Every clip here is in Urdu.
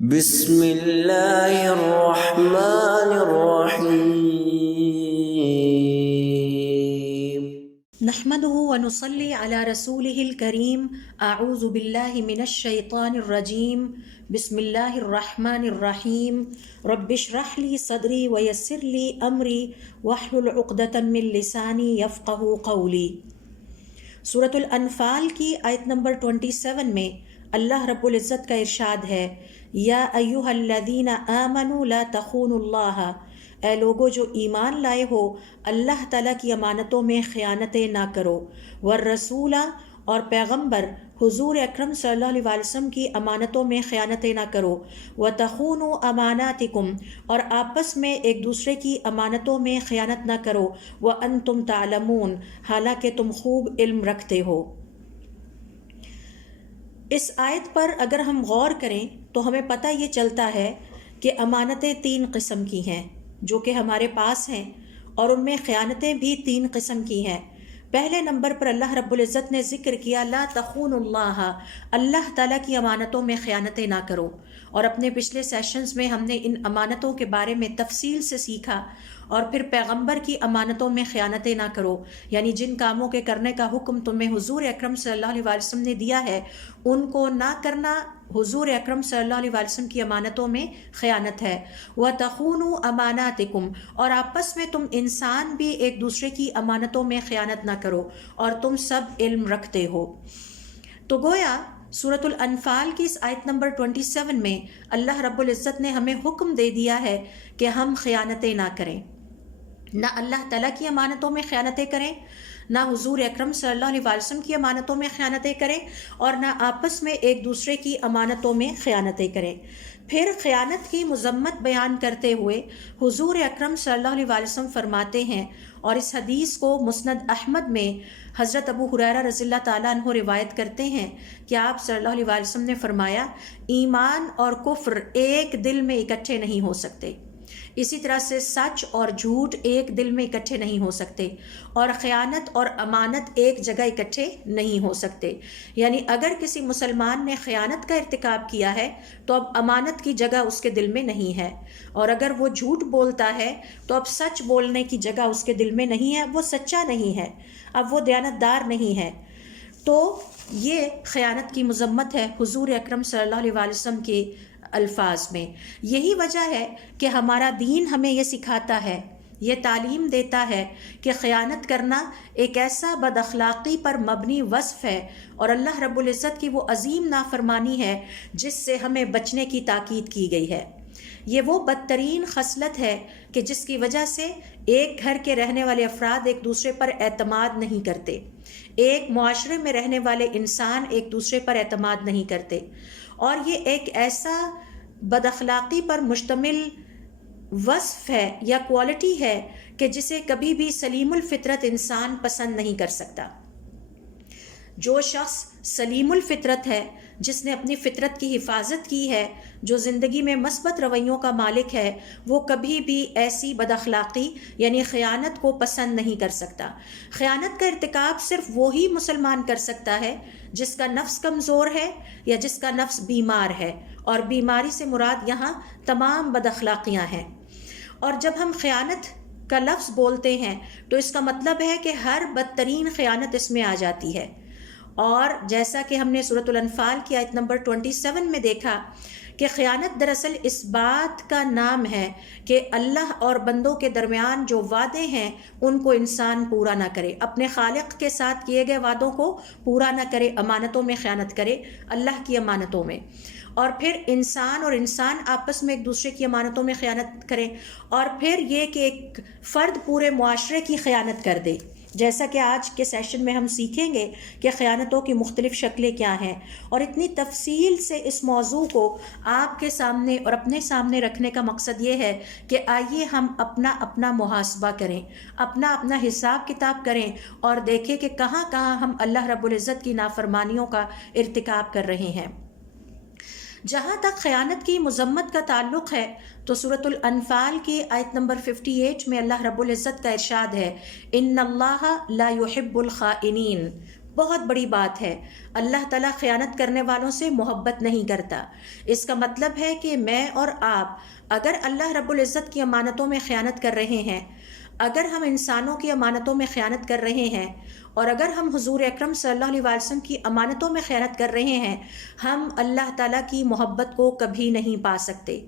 بسم اللہ الرحمن الرحیم نحمده ونصلي على رسوله الكريم اعوذ بالله من الشيطان الرجيم بسم الله الرحمن الرحيم رب اشرح لي صدري ويسر لي امري واحلل عقدة من لساني يفقهوا قولي۔ سورۃ الانفال کی آیت نمبر 27 میں اللہ رب العزت کا ارشاد ہے، یا ایھا الذین آمنوا لا تخونوا اللہ، اے لوگو جو ایمان لائے ہو اللہ تعالیٰ کی امانتوں میں خیانتیں نہ کرو، والرسول اور پیغمبر حضور اکرم صلی اللہ علیہ وسلم کی امانتوں میں خیانتیں نہ کرو، وتخونوا اماناتکم اور آپس میں ایک دوسرے کی امانتوں میں خیانت نہ کرو، وانتم تعلمون حالانکہ تم خوب علم رکھتے ہو۔ اس آیت پر اگر ہم غور کریں تو ہمیں پتہ یہ چلتا ہے کہ امانتیں 3 قسم کی ہیں جو کہ ہمارے پاس ہیں، اور ان میں خیانتیں بھی 3 قسم کی ہیں۔ پہلے نمبر پر اللہ رب العزت نے ذکر کیا لا تخونوا اللہ، اللہ تعالیٰ کی امانتوں میں خیانتیں نہ کرو، اور اپنے پچھلے سیشنز میں ہم نے ان امانتوں کے بارے میں تفصیل سے سیکھا، اور پھر پیغمبر کی امانتوں میں خیانتیں نہ کرو، یعنی جن کاموں کے کرنے کا حکم تمہیں حضور اکرم صلی اللہ علیہ وسلم نے دیا ہے ان کو نہ کرنا حضور اکرم صلی اللہ علیہ وسلم کی امانتوں میں خیانت ہے۔ وَتَخُونُوا أَمَانَاتِكُمْ اور آپس میں تم انسان بھی ایک دوسرے کی امانتوں میں خیانت نہ کرو، اور تم سب علم رکھتے ہو۔ تو گویا سورۃ الانفال کی اس آیت نمبر 27 میں اللہ رب العزت نے ہمیں حکم دے دیا ہے کہ ہم خیانتیں نہ کریں، نہ اللہ تعالیٰ کی امانتوں میں خیانتیں کریں، نہ حضور اکرم صلی اللہ علیہ وسلم کی امانتوں میں خیانتیں کریں، اور نہ آپس میں ایک دوسرے کی امانتوں میں خیانتیں کریں۔ پھر خیانت کی مذمت بیان کرتے ہوئے حضور اکرم صلی اللہ علیہ وسلم فرماتے ہیں، اور اس حدیث کو مسند احمد میں حضرت ابو ہریرہ رضی اللہ تعالیٰ عنہ روایت کرتے ہیں کہ آپ صلی اللہ علیہ وسلم نے فرمایا، ایمان اور کفر ایک دل میں اکٹھے نہیں ہو سکتے، اسی طرح سے سچ اور جھوٹ ایک دل میں اکٹھے نہیں ہو سکتے، اور خیانت اور امانت ایک جگہ اکٹھے نہیں ہو سکتے۔ یعنی اگر کسی مسلمان نے خیانت کا ارتکاب کیا ہے تو اب امانت کی جگہ اس کے دل میں نہیں ہے، اور اگر وہ جھوٹ بولتا ہے تو اب سچ بولنے کی جگہ اس کے دل میں نہیں ہے، وہ سچا نہیں ہے، اب وہ دیانتدار نہیں ہے۔ تو یہ خیانت کی مذمت ہے حضور اکرم صلی اللہ علیہ وسلم کے الفاظ میں۔ یہی وجہ ہے کہ ہمارا دین ہمیں یہ سکھاتا ہے، یہ تعلیم دیتا ہے کہ خیانت کرنا ایک ایسا بد اخلاقی پر مبنی وصف ہے، اور اللہ رب العزت کی وہ عظیم نافرمانی ہے جس سے ہمیں بچنے کی تاکید کی گئی ہے۔ یہ وہ بدترین خصلت ہے کہ جس کی وجہ سے ایک گھر کے رہنے والے افراد ایک دوسرے پر اعتماد نہیں کرتے، ایک معاشرے میں رہنے والے انسان ایک دوسرے پر اعتماد نہیں کرتے، اور یہ ایک ایسا بد اخلاقی پر مشتمل وصف ہے یا کوالٹی ہے کہ جسے کبھی بھی سلیم الفطرت انسان پسند نہیں کر سکتا۔ جو شخص سلیم الفطرت ہے، جس نے اپنی فطرت کی حفاظت کی ہے، جو زندگی میں مثبت رویوں کا مالک ہے، وہ کبھی بھی ایسی بد اخلاقی یعنی خیانت کو پسند نہیں کر سکتا۔ خیانت کا ارتکاب صرف وہی مسلمان کر سکتا ہے جس کا نفس کمزور ہے یا جس کا نفس بیمار ہے، اور بیماری سے مراد یہاں تمام بد اخلاقیاں ہیں۔ اور جب ہم خیانت کا لفظ بولتے ہیں تو اس کا مطلب ہے کہ ہر بدترین خیانت اس میں آ جاتی ہے، اور جیسا کہ ہم نے سورۃ الانفال کی آیت نمبر 27 میں دیکھا کہ خیانت دراصل اس بات کا نام ہے کہ اللہ اور بندوں کے درمیان جو وعدے ہیں ان کو انسان پورا نہ کرے، اپنے خالق کے ساتھ کیے گئے وعدوں کو پورا نہ کرے، امانتوں میں خیانت کرے، اللہ کی امانتوں میں، اور پھر انسان اور انسان آپس میں ایک دوسرے کی امانتوں میں خیانت کریں، اور پھر یہ کہ ایک فرد پورے معاشرے کی خیانت کر دے، جیسا کہ آج کے سیشن میں ہم سیکھیں گے کہ خیانتوں کی مختلف شکلیں کیا ہیں۔ اور اتنی تفصیل سے اس موضوع کو آپ کے سامنے اور اپنے سامنے رکھنے کا مقصد یہ ہے کہ آئیے ہم اپنا محاسبہ کریں، اپنا حساب کتاب کریں، اور دیکھیں کہ کہاں کہاں ہم اللہ رب العزت کی نافرمانیوں کا ارتکاب کر رہے ہیں۔ جہاں تک خیانت کی مذمت کا تعلق ہے تو سورۃ الانفال کی آیت نمبر 58 میں اللہ رب العزت کا ارشاد ہے، ان اللہ لا يحب الخائنین، بہت بڑی بات ہے۔ اللہ تعالیٰ خیانت کرنے والوں سے محبت نہیں کرتا۔ اس کا مطلب ہے کہ میں اور آپ اگر اللہ رب العزت کی امانتوں میں خیانت کر رہے ہیں، اگر ہم انسانوں کی امانتوں میں خیانت کر رہے ہیں، اور اگر ہم حضور اکرم صلی اللہ علیہ وسلم کی امانتوں میں خیانت کر رہے ہیں، ہم اللہ تعالیٰ کی محبت کو کبھی نہیں پا سکتے۔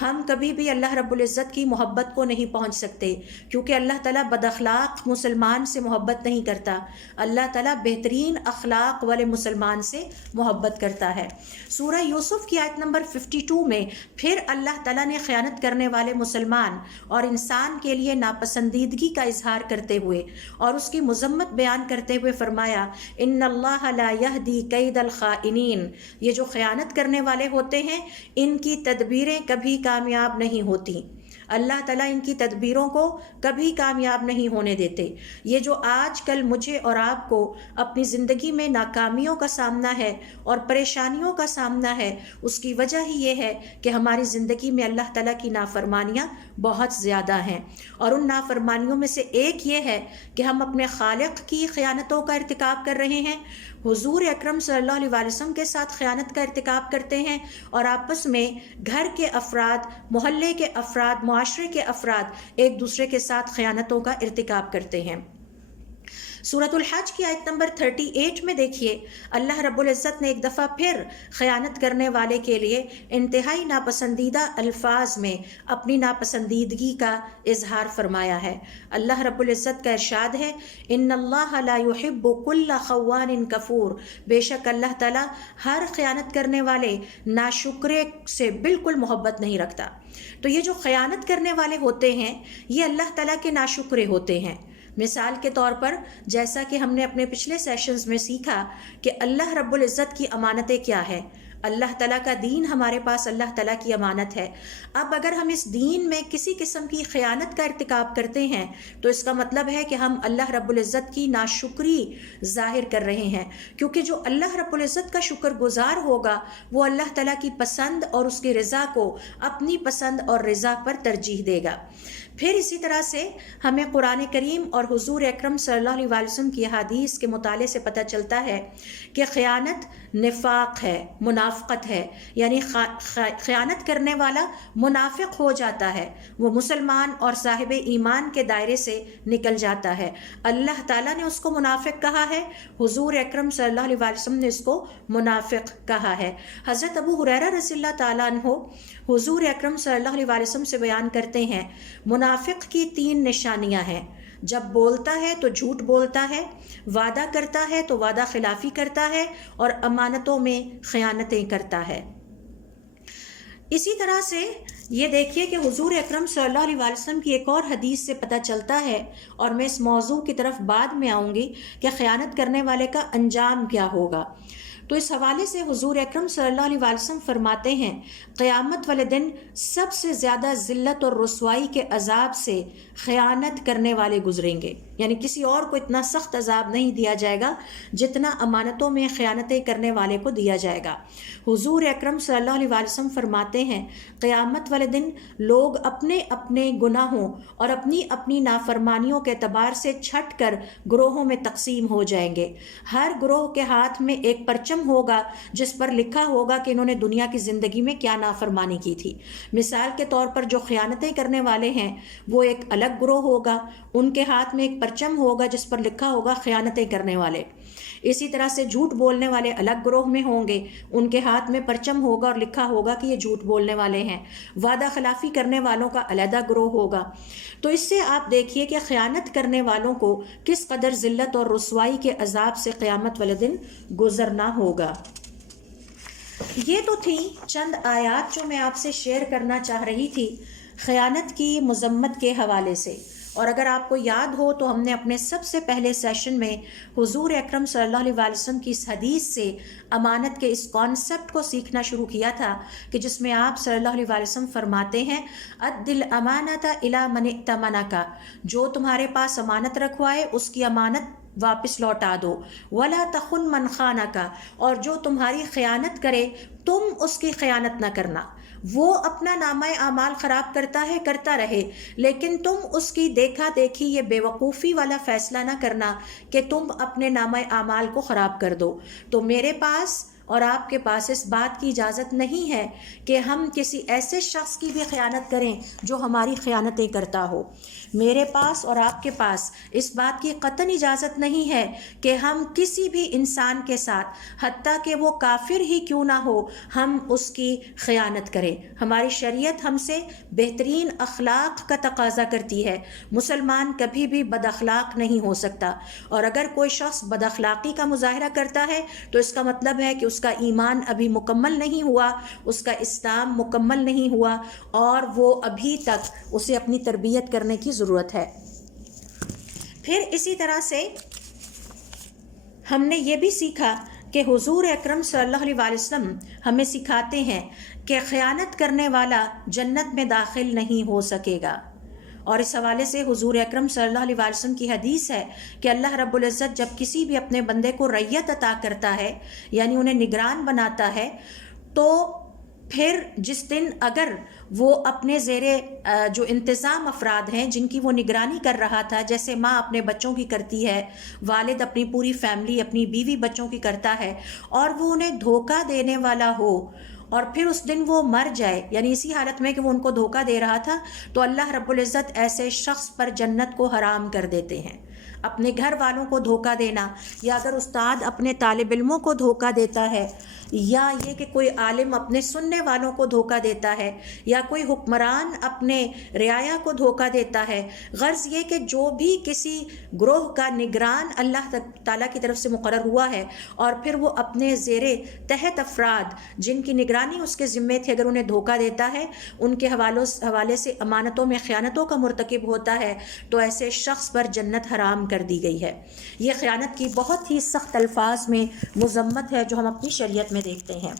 ہم کبھی بھی اللہ رب العزت کی محبت کو نہیں پہنچ سکتے، کیونکہ اللہ تعالیٰ بد اخلاق مسلمان سے محبت نہیں کرتا، اللہ تعالیٰ بہترین اخلاق والے مسلمان سے محبت کرتا ہے۔ سورہ یوسف کی آیت نمبر 52 میں پھر اللہ تعالیٰ نے خیانت کرنے والے مسلمان اور انسان کے لیے ناپسندیدگی کا اظہار کرتے ہوئے اور اس کی مذمت بیان کرتے ہوئے فرمایا، ان اللہ لا یہدی کید الخائنین، یہ جو خیانت کرنے والے ہوتے ہیں ان کی تدبیریں کبھی کامیاب نہیں ہوتی، اللہ تعالیٰ ان کی تدبیروں کو کبھی کامیاب نہیں ہونے دیتے۔ یہ جو آج کل مجھے اور آپ کو اپنی زندگی میں ناکامیوں کا سامنا ہے اور پریشانیوں کا سامنا ہے، اس کی وجہ ہی یہ ہے کہ ہماری زندگی میں اللہ تعالیٰ کی نافرمانیاں بہت زیادہ ہیں، اور ان نافرمانیوں میں سے ایک یہ ہے کہ ہم اپنے خالق کی خیانتوں کا ارتکاب کر رہے ہیں، حضور اکرم صلی اللہ علیہ وسلم کے ساتھ خیانت کا ارتکاب کرتے ہیں، اور آپس میں گھر کے افراد، محلے کے افراد، معاشرے کے افراد ایک دوسرے کے ساتھ خیانتوں کا ارتکاب کرتے ہیں۔ سورۃ الحج کی آیت نمبر 38 میں دیکھیے، اللہ رب العزت نے ایک دفعہ پھر خیانت کرنے والے کے لیے انتہائی ناپسندیدہ الفاظ میں اپنی ناپسندیدگی کا اظہار فرمایا ہے۔ اللہ رب العزت کا ارشاد ہے، ان اللہ لا يحب كل خوان کفور، بے شک اللہ تعالیٰ ہر خیانت کرنے والے ناشکرے سے بالکل محبت نہیں رکھتا۔ تو یہ جو خیانت کرنے والے ہوتے ہیں یہ اللہ تعالیٰ کے ناشکرے ہوتے ہیں۔ مثال کے طور پر جیسا کہ ہم نے اپنے پچھلے سیشنز میں سیکھا کہ اللہ رب العزت کی امانتیں کیا ہے، اللہ تعالیٰ کا دین ہمارے پاس اللہ تعالیٰ کی امانت ہے۔ اب اگر ہم اس دین میں کسی قسم کی خیانت کا ارتکاب کرتے ہیں تو اس کا مطلب ہے کہ ہم اللہ رب العزت کی ناشکری ظاہر کر رہے ہیں، کیونکہ جو اللہ رب العزت کا شکر گزار ہوگا وہ اللہ تعالیٰ کی پسند اور اس کی رضا کو اپنی پسند اور رضا پر ترجیح دے گا۔ پھر اسی طرح سے ہمیں قرآن کریم اور حضور اکرم صلی اللہ علیہ وسلم کی احادیث کے مطالعے سے پتہ چلتا ہے کہ خیانت نفاق ہے، منافقت ہے، یعنی خیانت کرنے والا منافق ہو جاتا ہے، وہ مسلمان اور صاحب ایمان کے دائرے سے نکل جاتا ہے۔ اللہ تعالیٰ نے اس کو منافق کہا ہے، حضور اکرم صلی اللہ علیہ وسلم نے اس کو منافق کہا ہے۔ حضرت ابو ہریرہ رضی اللہ تعالیٰ عنہ حضور اکرم صلی اللہ علیہ وسلم سے بیان کرتے ہیں، منافق کی 3 نشانیاں ہیں، جب بولتا ہے تو جھوٹ بولتا ہے، وعدہ کرتا ہے تو وعدہ خلافی کرتا ہے، اور امانتوں میں خیانتیں کرتا ہے۔ اسی طرح سے یہ دیکھیے کہ حضور اکرم صلی اللہ علیہ وسلم کی ایک اور حدیث سے پتہ چلتا ہے، اور میں اس موضوع کی طرف بعد میں آؤں گی کہ خیانت کرنے والے کا انجام کیا ہوگا۔ تو اس حوالے سے حضور اکرم صلی اللہ علیہ وسلم فرماتے ہیں، قیامت والے دن سب سے زیادہ ذلت اور رسوائی کے عذاب سے خیانت کرنے والے گزریں گے، یعنی کسی اور کو اتنا سخت عذاب نہیں دیا جائے گا جتنا امانتوں میں خیانتیں کرنے والے کو دیا جائے گا۔ حضور اکرم صلی اللہ علیہ وسلم فرماتے ہیں، قیامت والے دن لوگ اپنے اپنے گناہوں اور اپنی اپنی نافرمانیوں کے اعتبار سے چھٹ کر گروہوں میں تقسیم ہو جائیں گے۔ ہر گروہ کے ہاتھ میں ایک پرچم ہوگا جس پر لکھا ہوگا کہ انہوں نے دنیا کی زندگی میں کیا نافرمانی کی تھی۔ مثال کے طور پر جو خیانتیں کرنے والے ہیں وہ ایک الگ گروہ ہوگا، ان کے ہاتھ میں ایک پرچم ہوگا جس پر لکھا ہوگا خیانتیں کرنے والے۔ اسی طرح سے جھوٹ بولنے والے الگ گروہ میں ہوں گے، ان کے ہاتھ میں پرچم ہوگا اور لکھا ہوگا کہ یہ جھوٹ بولنے والے ہیں۔ وعدہ خلافی کرنے والوں کا علیحدہ گروہ ہوگا۔ تو اس سے آپ دیکھیے کہ خیانت کرنے والوں کو کس قدر ذلت اور رسوائی کے عذاب سے قیامت والے دن گزرنا ہوگا۔ یہ تو تھی چند آیات جو میں آپ سے شیئر کرنا چاہ رہی تھی خیانت کی مذمت کے حوالے سے۔ اور اگر آپ کو یاد ہو تو ہم نے اپنے سب سے پہلے سیشن میں حضور اکرم صلی اللہ علیہ وسلم کی اس حدیث سے امانت کے اس کانسیپٹ کو سیکھنا شروع کیا تھا کہ جس میں آپ صلی اللہ علیہ وسلم فرماتے ہیں، اد الامانۃ الی من ائتمنک، جو تمہارے پاس امانت رکھوائے اس کی امانت واپس لوٹا دو. ولا تخن من خانک، اور جو تمہاری خیانت کرے تم اس کی خیانت نہ کرنا. وہ اپنا نامہ اعمال خراب کرتا ہے، کرتا رہے، لیکن تم اس کی دیکھا دیکھی یہ بے وقوفی والا فیصلہ نہ کرنا کہ تم اپنے نامہ اعمال کو خراب کر دو. تو میرے پاس اور آپ کے پاس اس بات کی اجازت نہیں ہے کہ ہم کسی ایسے شخص کی بھی خیانت کریں جو ہماری خیانتیں کرتا ہو. میرے پاس اور آپ کے پاس اس بات کی قطعاً اجازت نہیں ہے کہ ہم کسی بھی انسان کے ساتھ، حتیٰ کہ وہ کافر ہی کیوں نہ ہو، ہم اس کی خیانت کریں. ہماری شریعت ہم سے بہترین اخلاق کا تقاضا کرتی ہے. مسلمان کبھی بھی بد اخلاق نہیں ہو سکتا، اور اگر کوئی شخص بد اخلاقی کا مظاہرہ کرتا ہے تو اس کا مطلب ہے کہ اس کا ایمان ابھی مکمل نہیں ہوا، اس کا اسلام مکمل نہیں ہوا، اور وہ ابھی تک اسے اپنی تربیت کرنے کی ضرورت ہے. پھر اسی طرح سے ہم نے یہ بھی سیکھا کہ حضور اکرم صلی اللہ علیہ وسلم ہمیں سکھاتے ہیں کہ خیانت کرنے والا جنت میں داخل نہیں ہو سکے گا. اور اس حوالے سے حضور اکرم صلی اللہ علیہ وسلم کی حدیث ہے کہ اللہ رب العزت جب کسی بھی اپنے بندے کو ریت عطا کرتا ہے، یعنی انہیں نگران بناتا ہے، تو پھر جس دن اگر وہ اپنے زیر جو انتظام افراد ہیں جن کی وہ نگرانی کر رہا تھا، جیسے ماں اپنے بچوں کی کرتی ہے، والد اپنی پوری فیملی، اپنی بیوی بچوں کی کرتا ہے، اور وہ انہیں دھوکہ دینے والا ہو، اور پھر اس دن وہ مر جائے، یعنی اسی حالت میں کہ وہ ان کو دھوکہ دے رہا تھا، تو اللہ رب العزت ایسے شخص پر جنت کو حرام کر دیتے ہیں. اپنے گھر والوں کو دھوکہ دینا، یا اگر استاد اپنے طالب علموں کو دھوکہ دیتا ہے، یا یہ کہ کوئی عالم اپنے سننے والوں کو دھوکہ دیتا ہے، یا کوئی حکمران اپنے رعایا کو دھوکہ دیتا ہے، غرض یہ کہ جو بھی کسی گروہ کا نگران اللہ تعالیٰ کی طرف سے مقرر ہوا ہے، اور پھر وہ اپنے زیر تحت افراد جن کی نگرانی اس کے ذمے تھے اگر انہیں دھوکہ دیتا ہے، ان کے حوالے سے امانتوں میں خیانتوں کا مرتکب ہوتا ہے، تو ایسے شخص پر جنت حرام کر دی گئی ہے. یہ خیانت کی بہت ہی سخت الفاظ میں مذمت ہے جو ہم اپنی شریعت میں دیکھتے ہیں.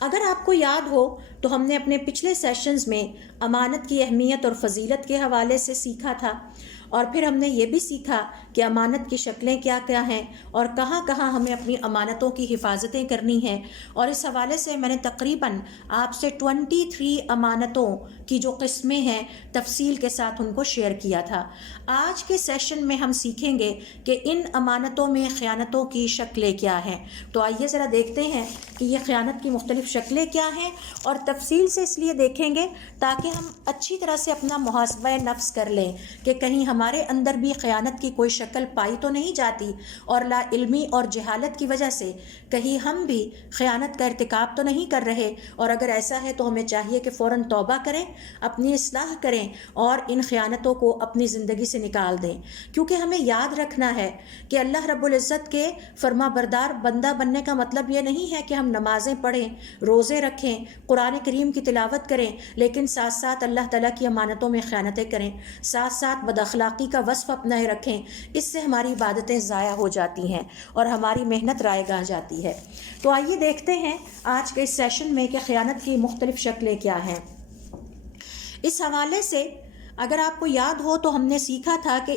اگر آپ کو یاد ہو تو ہم نے اپنے پچھلے سیشنز میں امانت کی اہمیت اور فضیلت کے حوالے سے سیکھا تھا، اور پھر ہم نے یہ بھی سیکھا کہ امانت کی شکلیں کیا کیا ہیں اور کہاں کہاں ہمیں اپنی امانتوں کی حفاظتیں کرنی ہیں. اور اس حوالے سے میں نے تقریباً آپ سے 23 امانتوں کی جو قسمیں ہیں تفصیل کے ساتھ ان کو شیئر کیا تھا. آج کے سیشن میں ہم سیکھیں گے کہ ان امانتوں میں خیانتوں کی شکلیں کیا ہیں. تو آئیے ذرا دیکھتے ہیں کہ یہ خیانت کی مختلف شکلیں کیا ہیں، اور تفصیل سے اس لیے دیکھیں گے تاکہ ہم اچھی طرح سے اپنا محاسبہ نفس کر لیں کہ کہیں ہمارے اندر بھی خیانت کی کوئی شکل پائی تو نہیں جاتی، اور لا علمی اور جہالت کی وجہ سے کہیں ہم بھی خیانت کا ارتکاب تو نہیں کر رہے. اور اگر ایسا ہے تو ہمیں چاہیے کہ فوراً توبہ کریں، اپنی اصلاح کریں، اور ان خیانتوں کو اپنی زندگی سے نکال دیں. کیونکہ ہمیں یاد رکھنا ہے کہ اللہ رب العزت کے فرما بردار بندہ بننے کا مطلب یہ نہیں ہے کہ ہم نمازیں پڑھیں، روزے رکھیں، قرآن کریم کی تلاوت کریں، لیکن ساتھ ساتھ اللہ تعالیٰ کی امانتوں میں خیانتیں کریں، ساتھ ساتھ بد اخلاقی کا وصف اپنائے رکھیں. اس سے ہماری عبادتیں ضائع ہو جاتی ہیں اور ہماری محنت رائے گاہ جاتی ہے. تو آئیے دیکھتے ہیں آج کے اس سیشن میں کہ خیانت کی مختلف شکلیں کیا ہیں. اس حوالے سے اگر آپ کو یاد ہو تو ہم نے سیکھا تھا کہ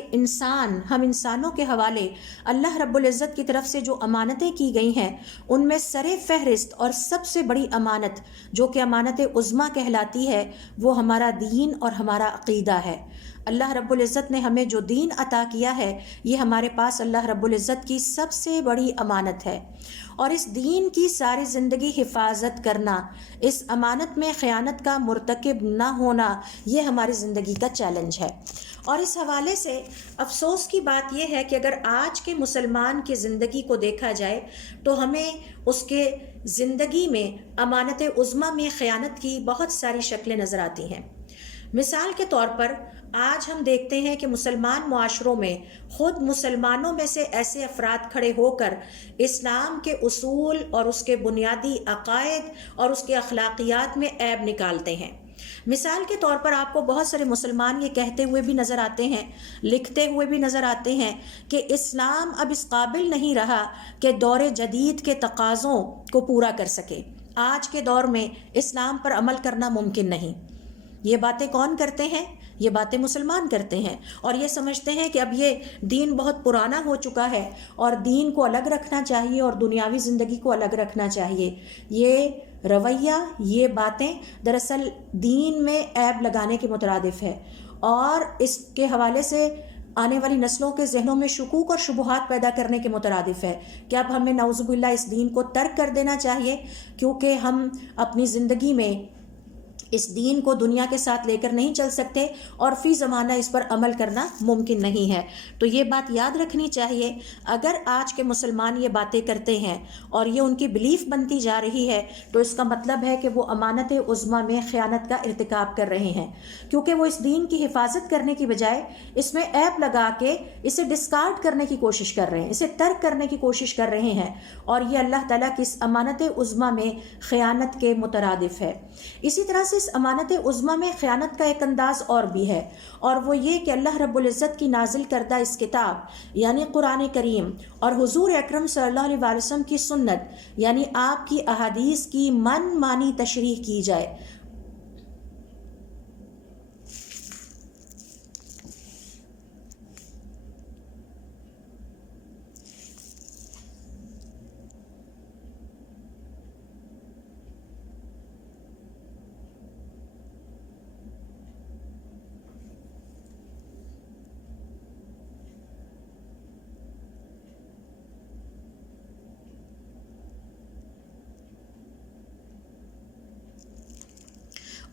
ہم انسانوں کے حوالے اللہ رب العزت کی طرف سے جو امانتیں کی گئی ہیں ان میں سر فہرست اور سب سے بڑی امانت جو کہ امانت عظمیٰ کہلاتی ہے وہ ہمارا دین اور ہمارا عقیدہ ہے. اللہ رب العزت نے ہمیں جو دین عطا کیا ہے یہ ہمارے پاس اللہ رب العزت کی سب سے بڑی امانت ہے، اور اس دین کی ساری زندگی حفاظت کرنا، اس امانت میں خیانت کا مرتکب نہ ہونا، یہ ہماری زندگی کا چیلنج ہے. اور اس حوالے سے افسوس کی بات یہ ہے کہ اگر آج کے مسلمان کی زندگی کو دیکھا جائے تو ہمیں اس کے زندگی میں امانت عظمیٰ میں خیانت کی بہت ساری شکلیں نظر آتی ہیں. مثال کے طور پر آج ہم دیکھتے ہیں کہ مسلمان معاشروں میں خود مسلمانوں میں سے ایسے افراد کھڑے ہو کر اسلام کے اصول اور اس کے بنیادی عقائد اور اس کے اخلاقیات میں عیب نکالتے ہیں. مثال کے طور پر آپ کو بہت سارے مسلمان یہ کہتے ہوئے بھی نظر آتے ہیں، لکھتے ہوئے بھی نظر آتے ہیں کہ اسلام اب اس قابل نہیں رہا کہ دور جدید کے تقاضوں کو پورا کر سکے. آج کے دور میں اسلام پر عمل کرنا ممکن نہیں. یہ باتیں کون کرتے ہیں؟ یہ باتیں مسلمان کرتے ہیں، اور یہ سمجھتے ہیں کہ اب یہ دین بہت پرانا ہو چکا ہے اور دین کو الگ رکھنا چاہیے اور دنیاوی زندگی کو الگ رکھنا چاہیے۔ یہ رویہ، یہ باتیں دراصل دین میں عیب لگانے کے مترادف ہے، اور اس کے حوالے سے آنے والی نسلوں کے ذہنوں میں شکوک اور شبہات پیدا کرنے کے مترادف ہے کہ اب ہمیں نعوذ باللہ اس دین کو ترک کر دینا چاہیے، کیونکہ ہم اپنی زندگی میں اس دین کو دنیا کے ساتھ لے کر نہیں چل سکتے اور فی زمانہ اس پر عمل کرنا ممکن نہیں ہے۔ تو یہ بات یاد رکھنی چاہیے، اگر آج کے مسلمان یہ باتیں کرتے ہیں اور یہ ان کی بلیف بنتی جا رہی ہے تو اس کا مطلب ہے کہ وہ امانت عظمیٰ میں خیانت کا ارتکاب کر رہے ہیں، کیونکہ وہ اس دین کی حفاظت کرنے کی بجائے اس میں عیب لگا کے اسے ڈسکارڈ کرنے کی کوشش کر رہے ہیں، اسے ترک کرنے کی کوشش کر رہے ہیں، اور یہ اللہ تعالیٰ کی اس امانت عظمیٰ میں خیانت کے مترادف ہے۔ اسی طرح سے اس امانت عظمیٰ میں خیانت کا ایک انداز اور بھی ہے، اور وہ یہ کہ اللہ رب العزت کی نازل کردہ اس کتاب یعنی قرآن کریم اور حضور اکرم صلی اللہ علیہ وسلم کی سنت یعنی آپ کی احادیث کی من مانی تشریح کی جائے۔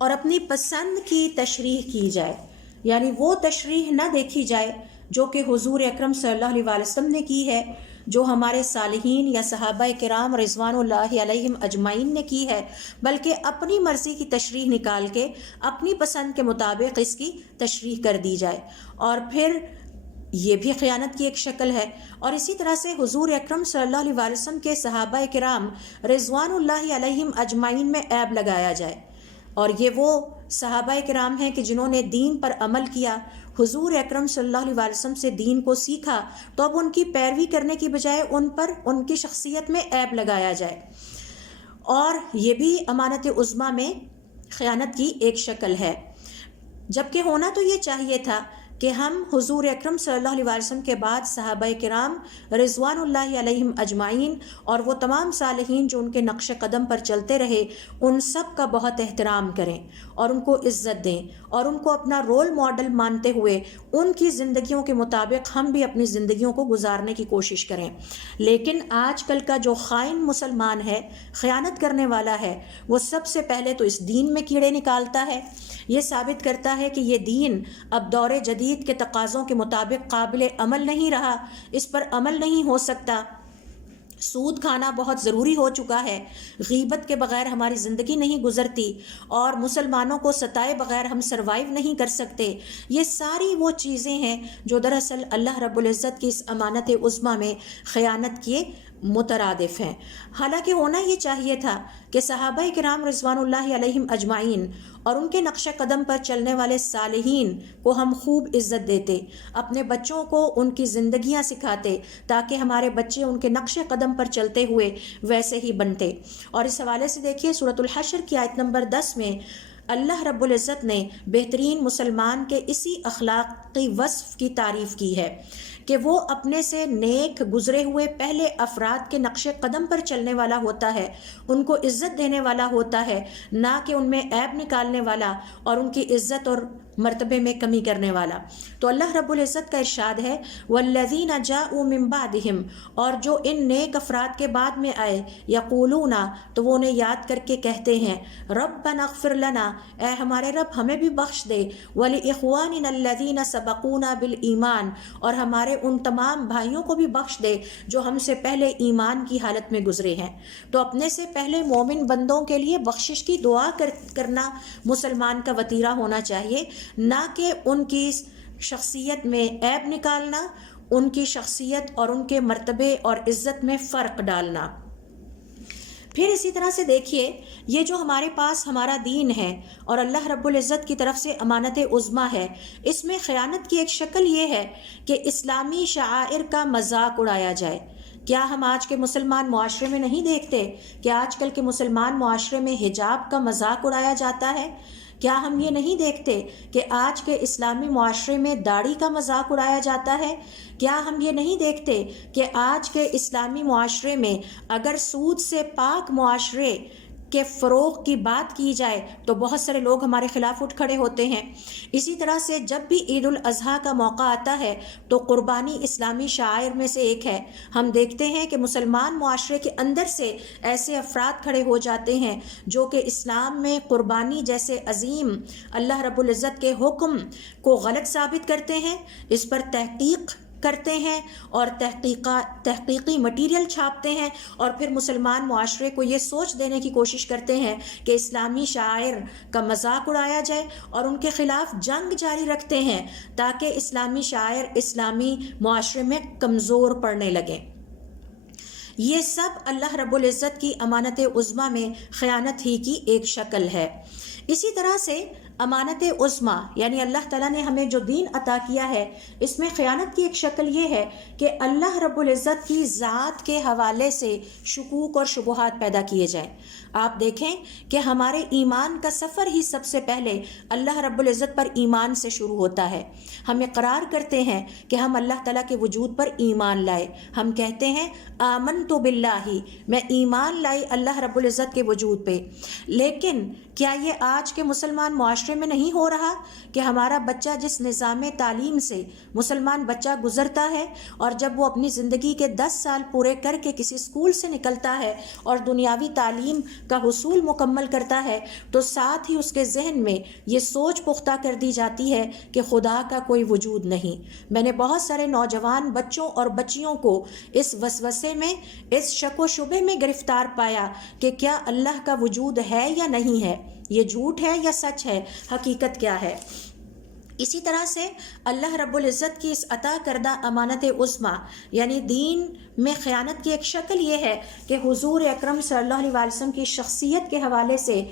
اور اپنی پسند کی تشریح کی جائے، یعنی وہ تشریح نہ دیکھی جائے جو کہ حضور اکرم صلی اللہ علیہ وسلم نے کی ہے، جو ہمارے صالحین یا صحابہ کرام رضوان اللہ علیہم اجمعین نے کی ہے، بلکہ اپنی مرضی کی تشریح نکال کے اپنی پسند کے مطابق اس کی تشریح کر دی جائے، اور پھر یہ بھی خیانت کی ایک شکل ہے۔ اور اسی طرح سے حضور اکرم صلی اللہ علیہ وسلم کے صحابہ کرام رضوان اللہ علیہم اجمعین میں عیب لگایا جائے، اور یہ وہ صحابہ کرام ہیں کہ جنہوں نے دین پر عمل کیا، حضور اکرم صلی اللہ علیہ وسلم سے دین کو سیکھا، تو اب ان کی پیروی کرنے کی بجائے ان پر ان کی شخصیت میں عیب لگایا جائے، اور یہ بھی امانت عظمیٰ میں خیانت کی ایک شکل ہے۔ جبکہ ہونا تو یہ چاہیے تھا کہ ہم حضور اکرم صلی اللہ علیہ وسلم کے بعد صحابہ کرام رضوان اللہ علیہم اجمعین اور وہ تمام صالحین جو ان کے نقش قدم پر چلتے رہے، ان سب کا بہت احترام کریں اور ان کو عزت دیں، اور ان کو اپنا رول ماڈل مانتے ہوئے ان کی زندگیوں کے مطابق ہم بھی اپنی زندگیوں کو گزارنے کی کوشش کریں۔ لیکن آج کل کا جو خائن مسلمان ہے، خیانت کرنے والا ہے، وہ سب سے پہلے تو اس دین میں کیڑے نکالتا ہے، یہ ثابت کرتا ہے کہ یہ دین اب دور جدید کے تقاضوں کے مطابق قابل عمل نہیں رہا، اس پر عمل نہیں ہو سکتا، سود کھانا بہت ضروری ہو چکا ہے، غیبت کے بغیر ہماری زندگی نہیں گزرتی، اور مسلمانوں کو ستائے بغیر ہم سروائیو نہیں کر سکتے۔ یہ ساری وہ چیزیں ہیں جو دراصل اللہ رب العزت کی اس امانت عظمیٰ میں خیانت کے مترادف ہیں۔ حالانکہ ہونا یہ چاہیے تھا کہ صحابہ کرام رضوان اللہ علیہم اجمعین اور ان کے نقش قدم پر چلنے والے صالحین کو ہم خوب عزت دیتے، اپنے بچوں کو ان کی زندگیاں سکھاتے تاکہ ہمارے بچے ان کے نقش قدم پر چلتے ہوئے ویسے ہی بنتے۔ اور اس حوالے سے دیکھیے سورۃ الحشر کی آیت نمبر 10 میں اللہ رب العزت نے بہترین مسلمان کے اسی اخلاقی وصف کی تعریف کی ہے کہ وہ اپنے سے نیک گزرے ہوئے پہلے افراد کے نقش قدم پر چلنے والا ہوتا ہے، ان کو عزت دینے والا ہوتا ہے، نہ کہ ان میں عیب نکالنے والا اور ان کی عزت اور مرتبے میں کمی کرنے والا۔ تو اللہ رب العزت کا ارشاد ہے والذین جاءوا من بعدہم، اور جو ان نیک افراد کے بعد میں آئے، یقولون، تو وہ انہیں یاد کر کے کہتے ہیں ربنا اغفر لنا، اے ہمارے رب ہمیں بھی بخش دے، ولاخواننا الذین سبقونا بالایمان، اور ہمارے ان تمام بھائیوں کو بھی بخش دے جو ہم سے پہلے ایمان کی حالت میں گزرے ہیں۔ تو اپنے سے پہلے مومن بندوں کے لیے بخشش کی دعا کرنا مسلمان کا وتیرہ ہونا چاہیے، نہ کہ ان کی شخصیت میں عیب نکالنا، ان کی شخصیت اور ان کے مرتبے اور عزت میں فرق ڈالنا۔ پھر اسی طرح سے دیکھیے یہ جو ہمارے پاس ہمارا دین ہے اور اللہ رب العزت کی طرف سے امانت عظمیٰ ہے، اس میں خیانت کی ایک شکل یہ ہے کہ اسلامی شعائر کا مذاق اڑایا جائے۔ کیا ہم آج کے مسلمان معاشرے میں نہیں دیکھتے کہ آج کل کے مسلمان معاشرے میں حجاب کا مذاق اڑایا جاتا ہے؟ کیا ہم یہ نہیں دیکھتے کہ آج کے اسلامی معاشرے میں داڑھی کا مذاق اڑایا جاتا ہے؟ کیا ہم یہ نہیں دیکھتے کہ آج کے اسلامی معاشرے میں اگر سود سے پاک معاشرے کے فروغ کی بات کی جائے تو بہت سارے لوگ ہمارے خلاف اٹھ کھڑے ہوتے ہیں؟ اسی طرح سے جب بھی عید الاضحیٰ کا موقع آتا ہے تو قربانی اسلامی شعائر میں سے ایک ہے۔ ہم دیکھتے ہیں کہ مسلمان معاشرے کے اندر سے ایسے افراد کھڑے ہو جاتے ہیں جو کہ اسلام میں قربانی جیسے عظیم اللہ رب العزت کے حکم کو غلط ثابت کرتے ہیں، اس پر تحقیق کرتے ہیں اور تحقیقی مٹیریل چھاپتے ہیں، اور پھر مسلمان معاشرے کو یہ سوچ دینے کی کوشش کرتے ہیں کہ اسلامی شاعر کا مذاق اڑایا جائے، اور ان کے خلاف جنگ جاری رکھتے ہیں تاکہ اسلامی شاعر اسلامی معاشرے میں کمزور پڑنے لگیں۔ یہ سب اللہ رب العزت کی امانت عظمیٰ میں خیانت ہی کی ایک شکل ہے۔ اسی طرح سے امانت عظمیٰ یعنی اللہ تعالیٰ نے ہمیں جو دین عطا کیا ہے، اس میں خیانت کی ایک شکل یہ ہے کہ اللہ رب العزت کی ذات کے حوالے سے شکوک اور شبہات پیدا کیے جائیں۔ آپ دیکھیں کہ ہمارے ایمان کا سفر ہی سب سے پہلے اللہ رب العزت پر ایمان سے شروع ہوتا ہے۔ ہم اقرار کرتے ہیں کہ ہم اللہ تعالیٰ کے وجود پر ایمان لائے، ہم کہتے ہیں آمنت باللہ، میں ایمان لائی اللہ رب العزت کے وجود پہ۔ لیکن کیا یہ آج کے مسلمان معاشرے میں نہیں ہو رہا کہ ہمارا بچہ جس نظام تعلیم سے مسلمان بچہ گزرتا ہے، اور جب وہ اپنی زندگی کے 10 سال پورے کر کے کسی اسکول سے نکلتا ہے اور دنیاوی تعلیم کا حصول مکمل کرتا ہے، تو ساتھ ہی اس کے ذہن میں یہ سوچ پختہ کر دی جاتی ہے کہ خدا کا کوئی وجود نہیں۔ میں نے بہت سارے نوجوان بچوں اور بچیوں کو اس وسوسے میں، اس شک و شبے میں گرفتار پایا کہ کیا اللہ کا وجود ہے یا نہیں ہے، یہ جھوٹ ہے یا سچ ہے، حقیقت کیا ہے۔ اسی طرح سے اللہ رب العزت کی اس عطا کردہ امانت عظمیٰ یعنی دین میں خیانت کی ایک شکل یہ ہے کہ حضور اکرم صلی اللہ علیہ وسلم کی شخصیت کے حوالے سے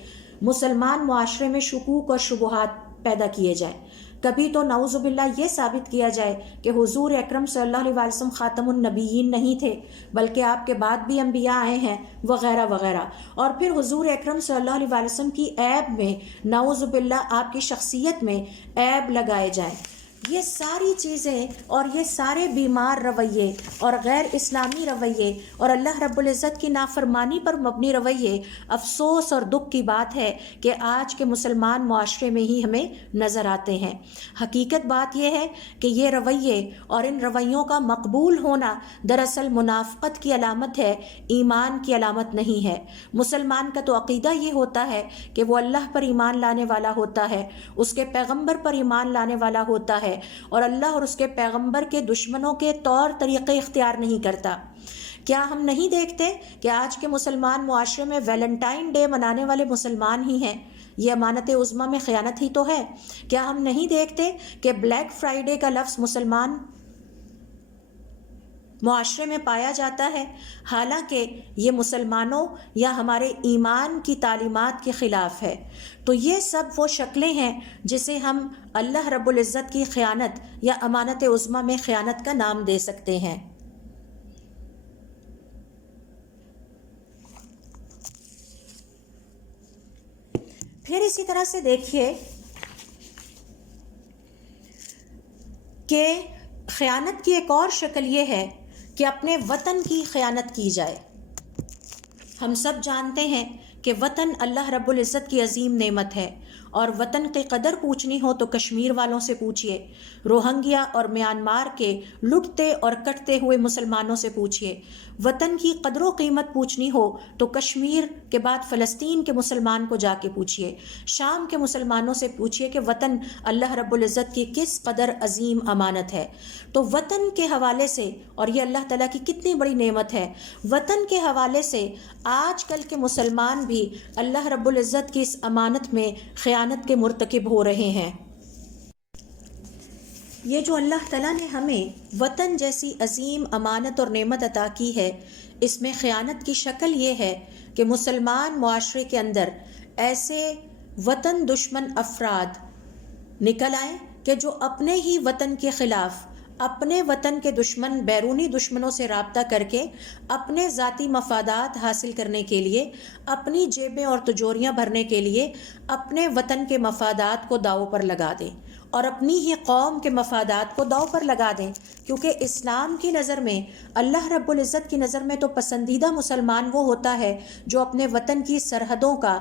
مسلمان معاشرے میں شکوک اور شبہات پیدا کیے جائیں۔ کبھی تو نعوذ باللہ یہ ثابت کیا جائے کہ حضور اکرم صلی اللہ علیہ وسلم خاتم النبیین نہیں تھے بلکہ آپ کے بعد بھی انبیاء آئے ہیں، وغیرہ وغیرہ، اور پھر حضور اکرم صلی اللہ علیہ وسلم کی عیب میں نعوذ باللہ آپ کی شخصیت میں عیب لگائے جائیں۔ یہ ساری چیزیں اور یہ سارے بیمار رویے اور غیر اسلامی رویے اور اللہ رب العزت کی نافرمانی پر مبنی رویے افسوس اور دکھ کی بات ہے کہ آج کے مسلمان معاشرے میں ہی ہمیں نظر آتے ہیں۔ حقیقت بات یہ ہے کہ یہ رویے اور ان رویوں کا مقبول ہونا دراصل منافقت کی علامت ہے، ایمان کی علامت نہیں ہے۔ مسلمان کا تو عقیدہ یہ ہوتا ہے کہ وہ اللہ پر ایمان لانے والا ہوتا ہے، اس کے پیغمبر پر ایمان لانے والا ہوتا ہے، اور اللہ اور اس کے پیغمبر کے دشمنوں کے طور طریقے اختیار نہیں کرتا۔ کیا ہم نہیں دیکھتے کہ آج کے مسلمان معاشرے میں ویلنٹائن ڈے منانے والے مسلمان ہی ہیں؟ یہ امانت عظمیٰ میں خیانت ہی تو ہے۔ کیا ہم نہیں دیکھتے کہ بلیک فرائیڈے کا لفظ مسلمان معاشرے میں پایا جاتا ہے، حالانکہ یہ مسلمانوں یا ہمارے ایمان کی تعلیمات کے خلاف ہے؟ تو یہ سب وہ شکلیں ہیں جسے ہم اللہ رب العزت کی خیانت یا امانت عظمیٰ میں خیانت کا نام دے سکتے ہیں۔ پھر اسی طرح سے دیکھیے کہ خیانت کی ایک اور شکل یہ ہے کہ اپنے وطن کی خیانت کی جائے۔ ہم سب جانتے ہیں کہ وطن اللہ رب العزت کی عظیم نعمت ہے، اور وطن کی قدر پوچھنی ہو تو کشمیر والوں سے پوچھئے، روہنگیا اور میانمار کے لٹتے اور کٹتے ہوئے مسلمانوں سے پوچھئے۔ وطن کی قدر و قیمت پوچھنی ہو تو کشمیر کے بعد فلسطین کے مسلمان کو جا کے پوچھئے، شام کے مسلمانوں سے پوچھئے کہ وطن اللہ رب العزت کی کس قدر عظیم امانت ہے۔ تو وطن کے حوالے سے، اور یہ اللہ تعالیٰ کی کتنی بڑی نعمت ہے، وطن کے حوالے سے آج کل کے مسلمان بھی اللہ رب العزت کی اس امانت میں خیانت کے مرتکب ہو رہے ہیں۔ یہ جو اللہ تعالیٰ نے ہمیں وطن جیسی عظیم امانت اور نعمت عطا کی ہے، اس میں خیانت کی شکل یہ ہے کہ مسلمان معاشرے کے اندر ایسے وطن دشمن افراد نکل آئیں کہ جو اپنے ہی وطن کے خلاف، اپنے وطن کے دشمن بیرونی دشمنوں سے رابطہ کر کے اپنے ذاتی مفادات حاصل کرنے کے لیے، اپنی جیبیں اور تجوریاں بھرنے کے لیے اپنے وطن کے مفادات کو داؤ پر لگا دیں اور اپنی ہی قوم کے مفادات کو داؤ پر لگا دیں، کیونکہ اسلام کی نظر میں، اللہ رب العزت کی نظر میں تو پسندیدہ مسلمان وہ ہوتا ہے جو اپنے وطن کی سرحدوں کا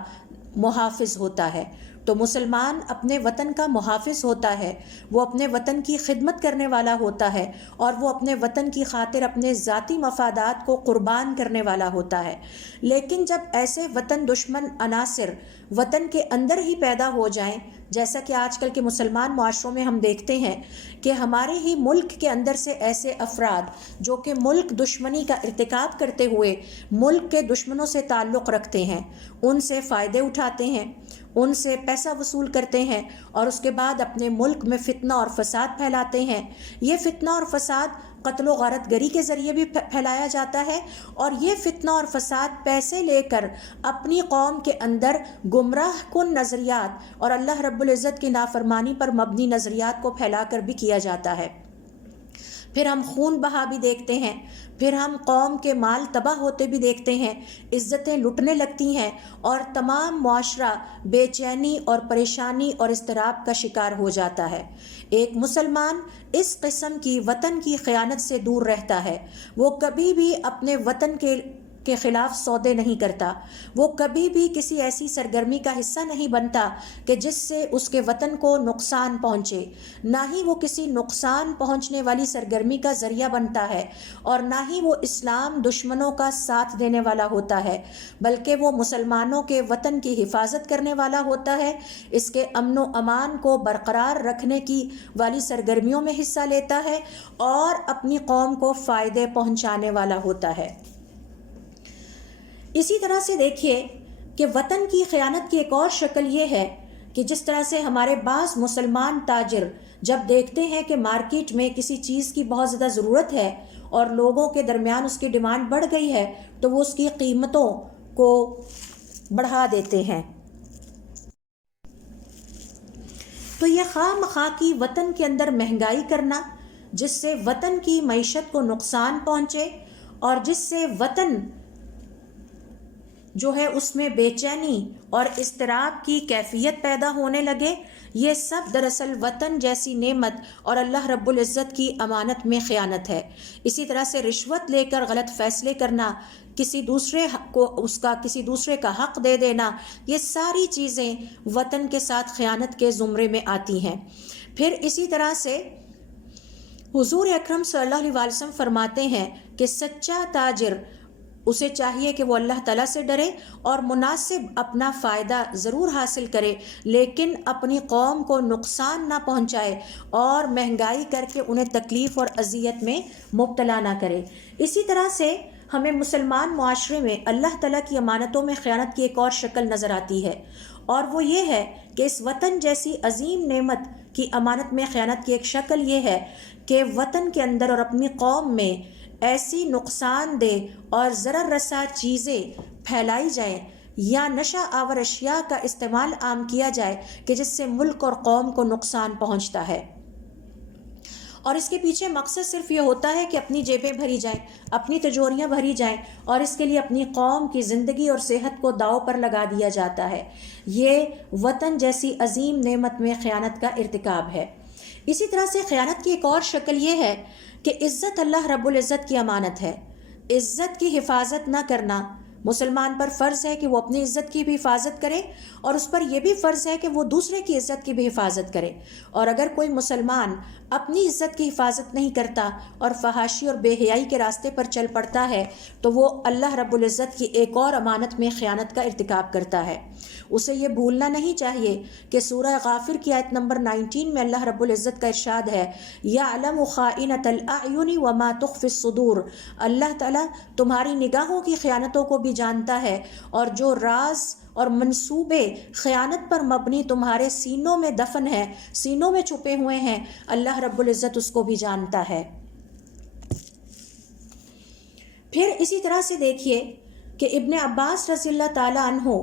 محافظ ہوتا ہے۔ تو مسلمان اپنے وطن کا محافظ ہوتا ہے، وہ اپنے وطن کی خدمت کرنے والا ہوتا ہے، اور وہ اپنے وطن کی خاطر اپنے ذاتی مفادات کو قربان کرنے والا ہوتا ہے۔ لیکن جب ایسے وطن دشمن عناصر وطن کے اندر ہی پیدا ہو جائیں، جیسا کہ آج کل کے مسلمان معاشروں میں ہم دیکھتے ہیں کہ ہمارے ہی ملک کے اندر سے ایسے افراد جو کہ ملک دشمنی کا ارتکاب کرتے ہوئے ملک کے دشمنوں سے تعلق رکھتے ہیں، ان سے فائدے اٹھاتے ہیں، ان سے پیسہ وصول کرتے ہیں، اور اس کے بعد اپنے ملک میں فتنہ اور فساد پھیلاتے ہیں۔ یہ فتنہ اور فساد قتل و غارت گری کے ذریعے بھی پھیلایا جاتا ہے، اور یہ فتنہ اور فساد پیسے لے کر اپنی قوم کے اندر گمراہ کن نظریات اور اللہ رب العزت کی نافرمانی پر مبنی نظریات کو پھیلا کر بھی کیا جاتا ہے۔ پھر ہم خون بہا بھی دیکھتے ہیں، پھر ہم قوم کے مال تباہ ہوتے بھی دیکھتے ہیں، عزتیں لٹنے لگتی ہیں، اور تمام معاشرہ بے چینی اور پریشانی اور اضطراب کا شکار ہو جاتا ہے۔ ایک مسلمان اس قسم کی وطن کی خیانت سے دور رہتا ہے۔ وہ کبھی بھی اپنے وطن کے خلاف سودے نہیں کرتا، وہ کبھی بھی کسی ایسی سرگرمی کا حصہ نہیں بنتا کہ جس سے اس کے وطن کو نقصان پہنچے، نہ ہی وہ کسی نقصان پہنچنے والی سرگرمی کا ذریعہ بنتا ہے، اور نہ ہی وہ اسلام دشمنوں کا ساتھ دینے والا ہوتا ہے، بلکہ وہ مسلمانوں کے وطن کی حفاظت کرنے والا ہوتا ہے، اس کے امن و امان کو برقرار رکھنے کی والی سرگرمیوں میں حصہ لیتا ہے، اور اپنی قوم کو فائدے پہنچانے والا ہوتا ہے۔ اسی طرح سے دیکھیے کہ وطن کی خیانت کی ایک اور شکل یہ ہے کہ جس طرح سے ہمارے بعض مسلمان تاجر جب دیکھتے ہیں کہ مارکیٹ میں کسی چیز کی بہت زیادہ ضرورت ہے اور لوگوں کے درمیان اس کی ڈیمانڈ بڑھ گئی ہے، تو وہ اس کی قیمتوں کو بڑھا دیتے ہیں۔ تو یہ خواہ مخواہ کی وطن کے اندر مہنگائی کرنا، جس سے وطن کی معیشت کو نقصان پہنچے اور جس سے وطن جو ہے اس میں بے چینی اور اضطراب کی کیفیت پیدا ہونے لگے، یہ سب دراصل وطن جیسی نعمت اور اللہ رب العزت کی امانت میں خیانت ہے۔ اسی طرح سے رشوت لے کر غلط فیصلے کرنا، کسی دوسرے کا حق دے دینا، یہ ساری چیزیں وطن کے ساتھ خیانت کے زمرے میں آتی ہیں۔ پھر اسی طرح سے حضور اکرم صلی اللہ علیہ وسلم فرماتے ہیں کہ سچا تاجر اسے چاہیے کہ وہ اللہ تعالیٰ سے ڈرے اور مناسب اپنا فائدہ ضرور حاصل کرے، لیکن اپنی قوم کو نقصان نہ پہنچائے اور مہنگائی کر کے انہیں تکلیف اور اذیت میں مبتلا نہ کرے۔ اسی طرح سے ہمیں مسلمان معاشرے میں اللہ تعالیٰ کی امانتوں میں خیانت کی ایک اور شکل نظر آتی ہے، اور وہ یہ ہے کہ اس وطن جیسی عظیم نعمت کی امانت میں خیانت کی ایک شکل یہ ہے کہ وطن کے اندر اور اپنی قوم میں ایسی نقصان دہ اور ضرر رساں چیزیں پھیلائی جائیں یا نشہ آور اشیاء کا استعمال عام کیا جائے کہ جس سے ملک اور قوم کو نقصان پہنچتا ہے، اور اس کے پیچھے مقصد صرف یہ ہوتا ہے کہ اپنی جیبیں بھری جائیں، اپنی تجوریاں بھری جائیں، اور اس کے لیے اپنی قوم کی زندگی اور صحت کو داؤ پر لگا دیا جاتا ہے۔ یہ وطن جیسی عظیم نعمت میں خیانت کا ارتکاب ہے۔ اسی طرح سے خیانت کی ایک اور شکل یہ ہے کہ عزت اللہ رب العزت کی امانت ہے، عزت کی حفاظت نہ کرنا مسلمان پر فرض ہے کہ وہ اپنی عزت کی بھی حفاظت کرے، اور اس پر یہ بھی فرض ہے کہ وہ دوسرے کی عزت کی بھی حفاظت کرے، اور اگر کوئی مسلمان اپنی عزت کی حفاظت نہیں کرتا اور فحاشی اور بے حیائی کے راستے پر چل پڑتا ہے تو وہ اللہ رب العزت کی ایک اور امانت میں خیانت کا ارتکاب کرتا ہے۔ اسے یہ بھولنا نہیں چاہیے کہ سورہ غافر کی آیت نمبر 19 میں اللہ رب العزت کا ارشاد ہے، یعلم خائنۃ الاعین وما تخفی الصدور، اللہ تعالیٰ تمہاری نگاہوں کی خیانتوں کو بھی جانتا ہے، اور جو راز اور منصوبے خیانت پر مبنی تمہارے سینوں میں دفن ہیں، سینوں میں چھپے ہوئے ہیں، اللہ رب العزت اس کو بھی جانتا ہے۔ پھر اسی طرح سے دیکھیے کہ ابن عباس رضی اللہ تعالی عنہ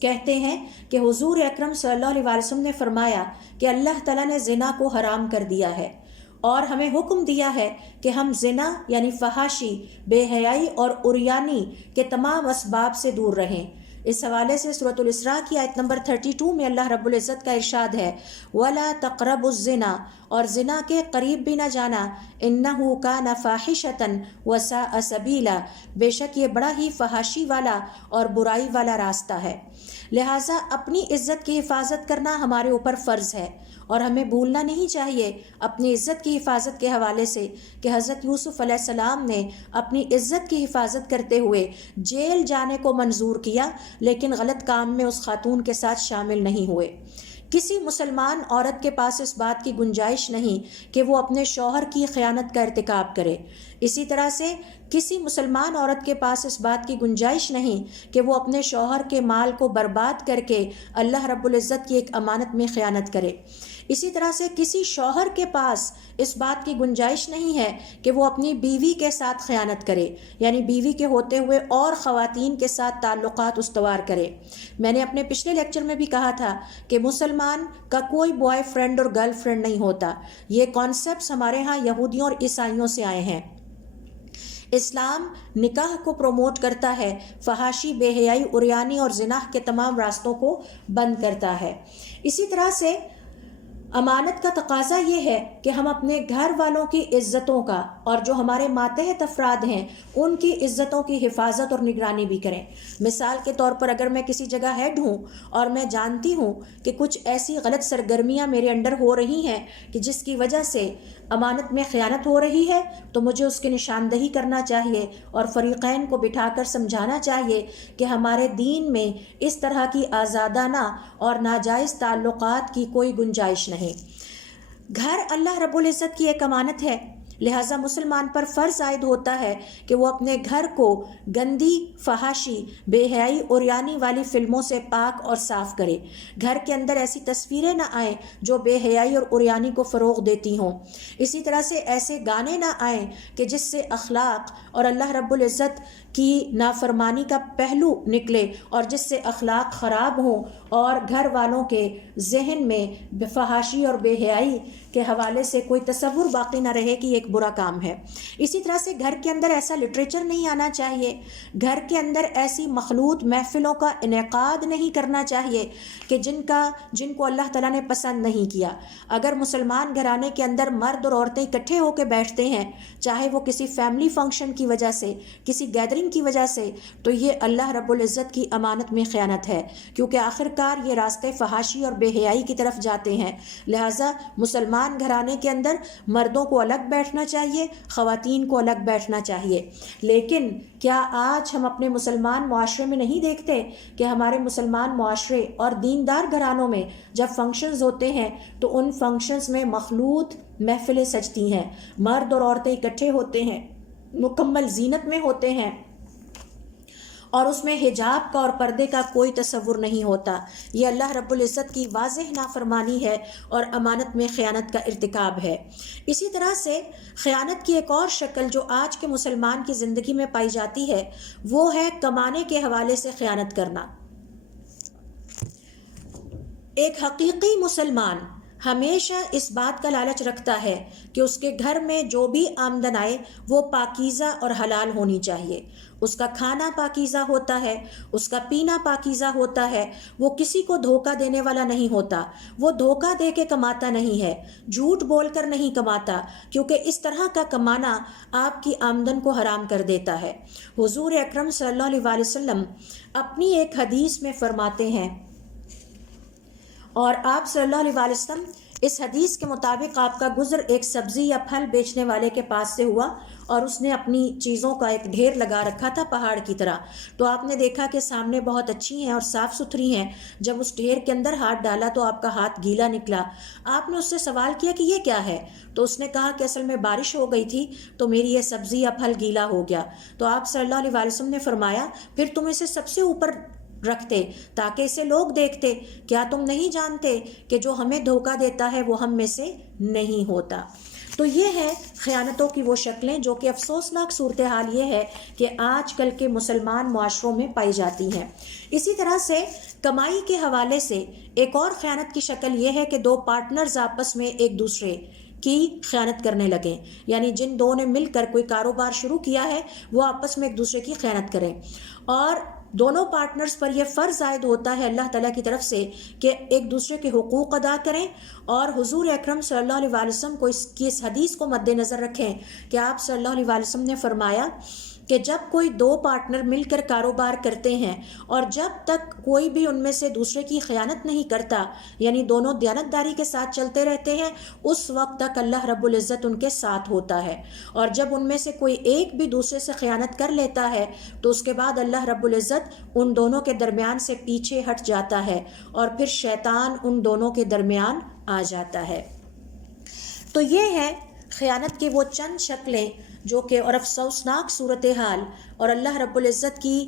کہتے ہیں کہ حضور اکرم صلی اللہ علیہ وسلم نے فرمایا کہ اللہ تعالیٰ نے زنا کو حرام کر دیا ہے، اور ہمیں حکم دیا ہے کہ ہم زنا یعنی فحاشی، بے حیائی اور عریانی کے تمام اسباب سے دور رہیں۔ اس حوالے سے سورۃ الاسراء کی آیت نمبر 32 میں اللہ رب العزت کا ارشاد ہے وَلَا تَقْرَبُوا الزِّنَا، اور زنا کے قریب بھی نہ جانا، إِنَّهُ كَانَ فَاحِشَةً وَسَاءَ سَبِيلًا، بے شک یہ بڑا ہی فحاشی والا اور برائی والا راستہ ہے۔ لہٰذا اپنی عزت کی حفاظت کرنا ہمارے اوپر فرض ہے، اور ہمیں بھولنا نہیں چاہیے اپنی عزت کی حفاظت کے حوالے سے کہ حضرت یوسف علیہ السلام نے اپنی عزت کی حفاظت کرتے ہوئے جیل جانے کو منظور کیا، لیکن غلط کام میں اس خاتون کے ساتھ شامل نہیں ہوئے۔ کسی مسلمان عورت کے پاس اس بات کی گنجائش نہیں کہ وہ اپنے شوہر کی خیانت کا ارتکاب کرے۔ اسی طرح سے کسی مسلمان عورت کے پاس اس بات کی گنجائش نہیں کہ وہ اپنے شوہر کے مال کو برباد کر کے اللہ رب العزت کی ایک امانت میں خیانت کرے۔ اسی طرح سے کسی شوہر کے پاس اس بات کی گنجائش نہیں ہے کہ وہ اپنی بیوی کے ساتھ خیانت کرے، یعنی بیوی کے ہوتے ہوئے اور خواتین کے ساتھ تعلقات استوار کرے۔ میں نے اپنے پچھلے لیکچر میں بھی کہا تھا کہ مسلمان کا کوئی بوائے فرینڈ اور گرل فرینڈ نہیں ہوتا۔ یہ کانسیپٹس ہمارے ہاں یہودیوں اور عیسائیوں سے آئے ہیں۔ اسلام نکاح کو پروموٹ کرتا ہے، فحاشی، بے حیائی، عریانی اور زنا کے تمام راستوں کو بند کرتا ہے۔ اسی طرح سے امانت کا تقاضا یہ ہے کہ ہم اپنے گھر والوں کی عزتوں کا اور جو ہمارے ماتحت افراد ہیں ان کی عزتوں کی حفاظت اور نگرانی بھی کریں۔ مثال کے طور پر اگر میں کسی جگہ ہیڈ ہوں اور میں جانتی ہوں کہ کچھ ایسی غلط سرگرمیاں میرے انڈر ہو رہی ہیں کہ جس کی وجہ سے امانت میں خیانت ہو رہی ہے، تو مجھے اس کی نشاندہی کرنا چاہیے اور فریقین کو بٹھا کر سمجھانا چاہیے کہ ہمارے دین میں اس طرح کی آزادانہ اور ناجائز تعلقات کی کوئی گنجائش نہیں۔ گھر اللہ رب العزت کی ایک امانت ہے، لہٰذا مسلمان پر فرض عائد ہوتا ہے کہ وہ اپنے گھر کو گندی، فحاشی، بے حیائی، عریانی والی فلموں سے پاک اور صاف کرے۔ گھر کے اندر ایسی تصویریں نہ آئیں جو بے حیائی اور عریانی کو فروغ دیتی ہوں۔ اسی طرح سے ایسے گانے نہ آئیں کہ جس سے اخلاق اور اللہ رب العزت کی نافرمانی کا پہلو نکلے اور جس سے اخلاق خراب ہوں اور گھر والوں کے ذہن میں فحاشی اور بے حیائی کے حوالے سے کوئی تصور باقی نہ رہے کہ یہ ایک برا کام ہے۔ اسی طرح سے گھر کے اندر ایسا لٹریچر نہیں آنا چاہیے، گھر کے اندر ایسی مخلوط محفلوں کا انعقاد نہیں کرنا چاہیے کہ جن کو اللہ تعالیٰ نے پسند نہیں کیا۔ اگر مسلمان گھرانے کے اندر مرد اور عورتیں اکٹھے ہو کے بیٹھتے ہیں، چاہے وہ کسی فیملی فنکشن کی وجہ سے، کسی گیدرنگ کی وجہ سے، تو یہ اللہ رب العزت کی امانت میں خیانت ہے، کیونکہ آخر کار یہ راستے فحاشی اور بے حیائی کی طرف جاتے ہیں۔ لہٰذا مسلمان گھرانے کے اندر مردوں کو الگ بیٹھنا چاہیے، خواتین کو الگ بیٹھنا چاہیے۔ لیکن کیا آج ہم اپنے مسلمان معاشرے میں نہیں دیکھتے کہ ہمارے مسلمان معاشرے اور دیندار گھرانوں میں جب فنکشنز ہوتے ہیں تو ان فنکشنز میں مخلوط محفلیں سجتی ہیں، مرد اور عورتیں اکٹھے ہوتے ہیں، مکمل زینت میں ہوتے ہیں، اور اس میں حجاب کا اور پردے کا کوئی تصور نہیں ہوتا۔ یہ اللہ رب العزت کی واضح نافرمانی ہے اور امانت میں خیانت کا ارتکاب ہے۔ اسی طرح سے خیانت کی ایک اور شکل جو آج کے مسلمان کی زندگی میں پائی جاتی ہے وہ ہے کمانے کے حوالے سے خیانت کرنا۔ ایک حقیقی مسلمان ہمیشہ اس بات کا لالچ رکھتا ہے کہ اس کے گھر میں جو بھی آمدن آئے وہ پاکیزہ اور حلال ہونی چاہیے۔ اس کا کھانا پاکیزہ ہوتا ہے، اس کا پینا پاکیزہ ہوتا ہے، وہ کسی کو دھوکہ دینے والا نہیں ہوتا، وہ دھوکہ دے کے کماتا نہیں ہے، جھوٹ بول کر نہیں کماتا، کیونکہ اس طرح کا کمانا آپ کی آمدن کو حرام کر دیتا ہے۔ حضور اکرم صلی اللہ علیہ وسلم اپنی ایک حدیث میں فرماتے ہیں، اور آپ صلی اللہ علیہ وسلم اس حدیث کے مطابق آپ کا گزر ایک سبزی یا پھل بیچنے والے کے پاس سے ہوا اور اس نے اپنی چیزوں کا ایک ڈھیر لگا رکھا تھا پہاڑ کی طرح، تو آپ نے دیکھا کہ سامنے بہت اچھی ہیں اور صاف ستھری ہیں۔ جب اس ڈھیر کے اندر ہاتھ ڈالا تو آپ کا ہاتھ گیلا نکلا۔ آپ نے اس سے سوال کیا کہ یہ کیا ہے؟ تو اس نے کہا کہ اصل میں بارش ہو گئی تھی تو میری یہ سبزی یا پھل گیلا ہو گیا۔ تو آپ صلی اللہ علیہ وسلم نے فرمایا پھر تم اسے سب سے اوپر رکھتے تاکہ اسے لوگ دیکھتے، کیا تم نہیں جانتے کہ جو ہمیں دھوکہ دیتا ہے وہ ہم میں سے نہیں ہوتا؟ تو یہ ہے خیانتوں کی وہ شکلیں جو کہ افسوسناک صورتحال یہ ہے کہ آج کل کے مسلمان معاشروں میں پائی جاتی ہیں۔ اسی طرح سے کمائی کے حوالے سے ایک اور خیانت کی شکل یہ ہے کہ دو پارٹنرز آپس میں ایک دوسرے کی خیانت کرنے لگیں، یعنی جن دو نے مل کر کوئی کاروبار شروع کیا ہے وہ آپس میں ایک دوسرے کی خیانت کریں، اور دونوں پارٹنرز پر یہ فرض عائد ہوتا ہے اللہ تعالیٰ کی طرف سے کہ ایک دوسرے کے حقوق ادا کریں، اور حضور اکرم صلی اللہ علیہ وآلہ وسلم کو اس حدیث کو مد نظر رکھیں کہ آپ صلی اللہ علیہ وآلہ وسلم نے فرمایا کہ جب کوئی دو پارٹنر مل کر کاروبار کرتے ہیں اور جب تک کوئی بھی ان میں سے دوسرے کی خیانت نہیں کرتا، یعنی دونوں دیانتداری کے ساتھ چلتے رہتے ہیں، اس وقت تک اللہ رب العزت ان کے ساتھ ہوتا ہے، اور جب ان میں سے کوئی ایک بھی دوسرے سے خیانت کر لیتا ہے تو اس کے بعد اللہ رب العزت ان دونوں کے درمیان سے پیچھے ہٹ جاتا ہے اور پھر شیطان ان دونوں کے درمیان آ جاتا ہے۔ تو یہ ہے خیانت کی وہ چند شکلیں جو کہ اور افسوسناک صورتحال اور اللہ رب العزت کی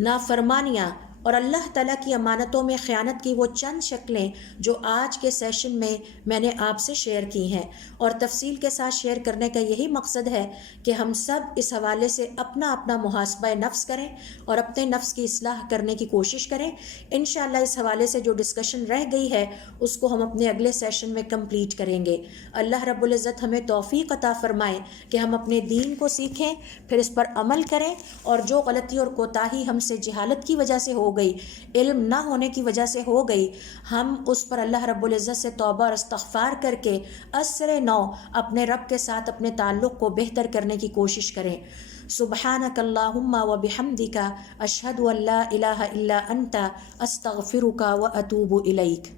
نافرمانیاں اور اللہ تعالیٰ کی امانتوں میں خیانت کی وہ چند شکلیں جو آج کے سیشن میں نے آپ سے شیئر کی ہیں، اور تفصیل کے ساتھ شیئر کرنے کا یہی مقصد ہے کہ ہم سب اس حوالے سے اپنا محاسبہ نفس کریں اور اپنے نفس کی اصلاح کرنے کی کوشش کریں۔ انشاءاللہ اس حوالے سے جو ڈسکشن رہ گئی ہے اس کو ہم اپنے اگلے سیشن میں کمپلیٹ کریں گے۔ اللہ رب العزت ہمیں توفیق عطا فرمائے کہ ہم اپنے دین کو سیکھیں، پھر اس پر عمل کریں، اور جو غلطی اور کوتاہی ہم سے جہالت کی وجہ سے ہو گئی، علم نہ ہونے کی وجہ سے ہو گئی، ہم اس پر اللہ رب العزت سے توبہ اور استغفار کر کے اسرِ نو اپنے رب کے ساتھ اپنے تعلق کو بہتر کرنے کی کوشش کریں۔ سبحانک اللہم و بحمدک اشہد ان لا الہ الا انت استغفرک و اتوب الیک۔